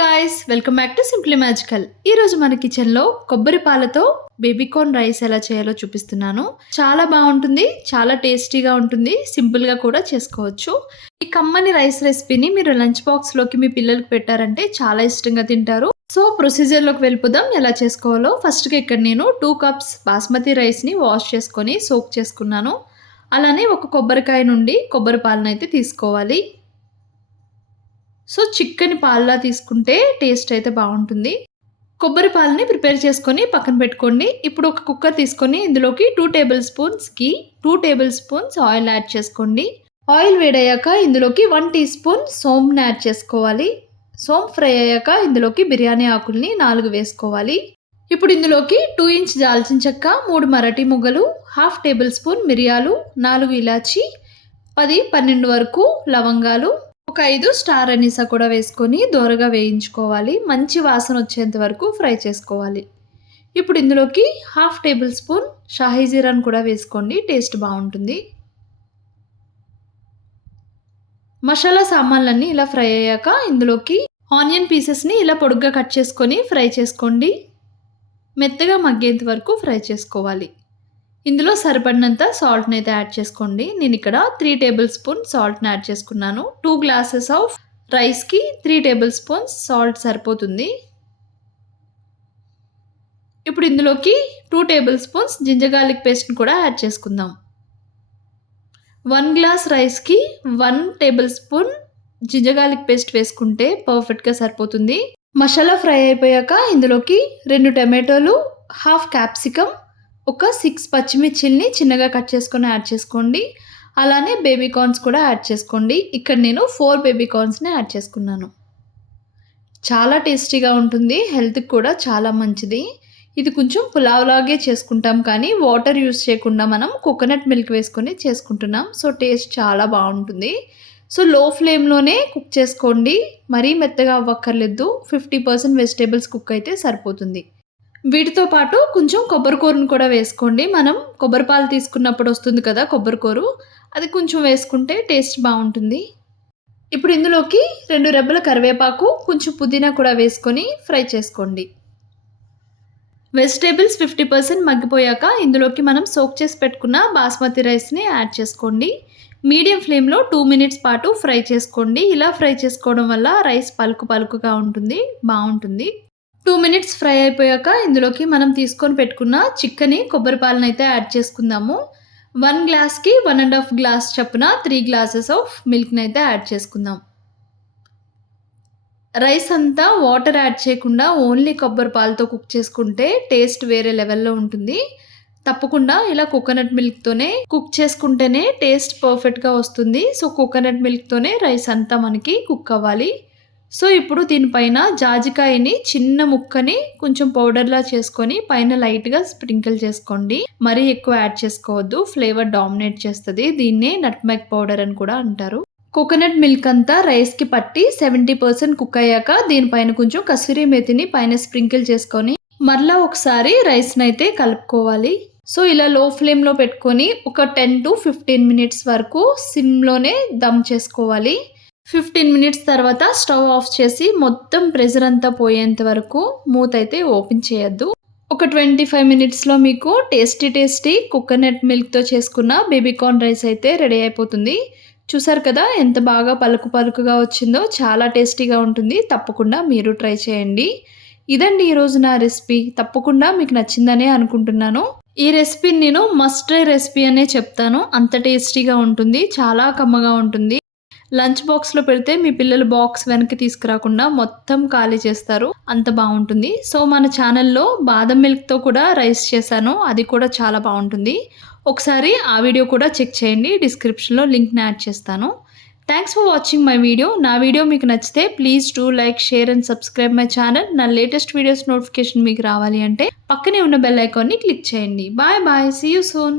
Guys welcome back to simply magical. ఈ రోజు మన కిచెన్ లో కొబ్బరి పాలతో బేబీకార్న్ రైస్ ఎలా చేయాలో చూపిస్తున్నాను. చాలా బాగుంటుంది, చాలా టేస్టీగా ఉంటుంది, సింపుల్ గా కూడా చేసుకోవచ్చు. ఈ కమ్మని రైస్ రెసిపీని మీరు లంచ్ బాక్స్ లోకి మీ పిల్లలకు పెట్టారంటే చాలా ఇష్టంగా తింటారు. సో ప్రొసీజర్ లోకి వెళ్ళిపోదాం. ఎలా చేసుకోవాలో ఫస్ట్ గా ఇక్కడ నేను 2 కప్స్ బాస్మతి రైస్ ని వాష్ చేసుకొని సోక్ చేసుకున్నాను. అలానే ఒక కొబ్బరికాయ నుండి కొబ్బరి పాలను అయితే తీసుకోవాలి. సో చిక్కని పాలలా తీసుకుంటే టేస్ట్ అయితే బాగుంటుంది. కొబ్బరి పాలని ప్రిపేర్ చేసుకొని పక్కన పెట్టుకోండి. ఇప్పుడు ఒక కుక్కర్ తీసుకొని ఇందులోకి 2 టేబుల్ స్పూన్స్ ఘీ, 2 టేబుల్ స్పూన్స్ ఆయిల్ యాడ్ చేసుకోండి. ఆయిల్ వేడయ్యాక ఇందులోకి 1 టీ స్పూన్ సోంపుని యాడ్ చేసుకోవాలి. సోంపు ఫ్రై అయ్యాక ఇందులోకి బిర్యానీ ఆకుల్ని 4 వేసుకోవాలి. ఇప్పుడు ఇందులోకి 2 ఇంచ్ దాల్చిన చెక్క, 3 మరాఠీ మొగ్గలు, హాఫ్ టేబుల్ స్పూన్ మిరియాలు, 4 ఇలాచి, 10-12 వరకు లవంగాలు, ఒక 5 స్టార్ అనీసా కూడా వేసుకొని దోరగా వేయించుకోవాలి. మంచి వాసన వచ్చేంత వరకు ఫ్రై చేసుకోవాలి. ఇప్పుడు ఇందులోకి హాఫ్ టేబుల్ స్పూన్ షాహీ జీరాను కూడా వేసుకోండి, టేస్ట్ బాగుంటుంది. మసాలా సామాన్లన్నీ ఇలా ఫ్రై అయ్యాక ఇందులోకి ఆనియన్ పీసెస్ని ఇలా పొడుగ్గా కట్ చేసుకొని ఫ్రై చేసుకోండి. మెత్తగా మగ్గేంత వరకు ఫ్రై చేసుకోవాలి. ఇందులో సరిపడినంత సాల్ట్ని అయితే యాడ్ చేసుకోండి. నేను ఇక్కడ 3 టేబుల్ స్పూన్ సాల్ట్ని యాడ్ చేసుకున్నాను. 2 గ్లాసెస్ ఆఫ్ రైస్కి 3 టేబుల్ స్పూన్స్ సాల్ట్ సరిపోతుంది. ఇప్పుడు ఇందులోకి 2 టేబుల్ స్పూన్స్ జింజర్ గార్లిక్ పేస్ట్ని కూడా యాడ్ చేసుకుందాం. 1 గ్లాస్ రైస్కి 1 tablespoon ginger garlic paste వేసుకుంటే పర్ఫెక్ట్గా సరిపోతుంది. మసాలా ఫ్రై అయిపోయాక ఇందులోకి 2 టమాటోలు, హాఫ్ క్యాప్సికమ్, ఒక 6 పచ్చిమిర్చిల్ని చిన్నగా కట్ చేసుకొని యాడ్ చేసుకోండి. అలానే బేబీ కార్న్స్ కూడా యాడ్ చేసుకోండి. ఇక్కడ నేను 4 బేబీ కార్న్స్ని యాడ్ చేసుకున్నాను. చాలా టేస్టీగా ఉంటుంది, హెల్త్కి కూడా చాలా మంచిది. ఇది కొంచెం పులావ్ లాగే చేసుకుంటాం కానీ వాటర్ యూస్ చేయకుండా మనం కోకోనట్ మిల్క్ వేసుకొని చేసుకుంటున్నాం. సో టేస్ట్ చాలా బాగుంటుంది. సో లో ఫ్లేమ్లోనే కుక్ చేసుకోండి, మరీ మెత్తగా అవ్వక్కర్లేదు. 50% వెజిటేబుల్స్ కుక్ అయితే సరిపోతుంది. వీటితో పాటు కొంచెం కొబ్బరికూరను కూడా వేసుకోండి. మనం కొబ్బరి పాలు తీసుకున్నప్పుడు వస్తుంది కదా కొబ్బరికూరు, అది కొంచెం వేసుకుంటే టేస్ట్ బాగుంటుంది. ఇప్పుడు ఇందులోకి 2 రెబ్బల కరివేపాకు, కొంచెం పుదీనా కూడా వేసుకొని ఫ్రై చేసుకోండి. వెజిటేబుల్స్ 50% మగ్గిపోయాక ఇందులోకి మనం సోక్ చేసి పెట్టుకున్న బాస్మతి రైస్ని యాడ్ చేసుకోండి. మీడియం ఫ్లేమ్లో 2 మినిట్స్ పాటు ఫ్రై చేసుకోండి. ఇలా ఫ్రై చేసుకోవడం వల్ల రైస్ పలుకుగా ఉంటుంది, బాగుంటుంది. 2 మినిట్స్ ఫ్రై అయిపోయాక ఇందులోకి మనం తీసుకొని పెట్టుకున్న చిక్కని కొబ్బరి పాలను అయితే యాడ్ చేసుకుందాము. 1 గ్లాస్కి 1.5 గ్లాస్ చొప్పున 3 గ్లాసెస్ ఆఫ్ మిల్క్ని అయితే యాడ్ చేసుకుందాం. రైస్ అంతా వాటర్ యాడ్ చేయకుండా ఓన్లీ కొబ్బరి పాలతో కుక్ చేసుకుంటే టేస్ట్ వేరే లెవెల్లో ఉంటుంది. తప్పకుండా ఇలా కోకోనట్ మిల్క్తోనే కుక్ చేసుకుంటేనే టేస్ట్ పర్ఫెక్ట్గా వస్తుంది. సో కోకోనట్ మిల్క్తోనే రైస్ అంతా మనకి కుక్ అవ్వాలి. సో ఇప్పుడు దీనిపైన జాజికాయని చిన్న ముక్కని కొంచెం పౌడర్లా చేసుకొని పైన లైట్గా స్ప్రింకిల్ చేసుకోండి. మరీ ఎక్కువ యాడ్ చేసుకోవద్దు, ఫ్లేవర్ డామినేట్ చేస్తుంది. దీన్నే నట్మెగ్ పౌడర్ అని కూడా అంటారు. కోకోనట్ మిల్క్ అంతా రైస్కి పట్టి 70% కుక్ అయ్యాక దీనిపైన కొంచెం కసూరి మేతిని పైన స్ప్రింకిల్ చేసుకొని మరలా ఒకసారి రైస్ని అయితే కలుపుకోవాలి. సో ఇలా లో ఫ్లేమ్లో పెట్టుకొని ఒక 10 to 15 మినిట్స్ వరకు సిమ్లోనే దమ్ చేసుకోవాలి. 15 మినిట్స్ తర్వాత స్టవ్ ఆఫ్ చేసి మొత్తం ప్రెషర్ అంతా పోయేంత వరకు మూత అయితే ఓపెన్ చేయొద్దు. ఒక 25 మినిట్స్లో మీకు టేస్టీ కోకోనట్ మిల్క్తో చేసుకున్న బేబీకార్న్ రైస్ అయితే రెడీ అయిపోతుంది. చూసారు కదా ఎంత బాగా పలుకుగా వచ్చిందో, చాలా టేస్టీగా ఉంటుంది. తప్పకుండా మీరు ట్రై చేయండి. ఇదండి ఈరోజు నా రెసిపీ. తప్పకుండా మీకు నచ్చిందనే అనుకుంటున్నాను. ఈ రెసిపీని నేను మస్ట్ ట్రై రెసిపీ అనే చెప్తాను. అంత టేస్టీగా ఉంటుంది, చాలా కమ్మగా ఉంటుంది. లంచ్ బాక్స్లో పెడితే మీ పిల్లలు బాక్స్ వెనక్కి తీసుకురాకుండా మొత్తం ఖాళీ చేస్తారు, అంత బాగుంటుంది. సో మన ఛానల్లో బాదం మిల్క్తో కూడా రైస్ చేశాను, అది కూడా చాలా బాగుంటుంది. ఒకసారి ఆ వీడియో కూడా చెక్ చేయండి, డిస్క్రిప్షన్లో లింక్ని యాడ్ చేస్తాను. Thanks for watching my video. నా వీడియో మీకు నచ్చితే please do like, share and subscribe my channel. నా లేటెస్ట్ వీడియోస్ నోటిఫికేషన్ మీకు రావాలి అంటే పక్కనే ఉన్న బెల్ ఐకాన్ని క్లిక్ చేయండి. Bye, see you soon.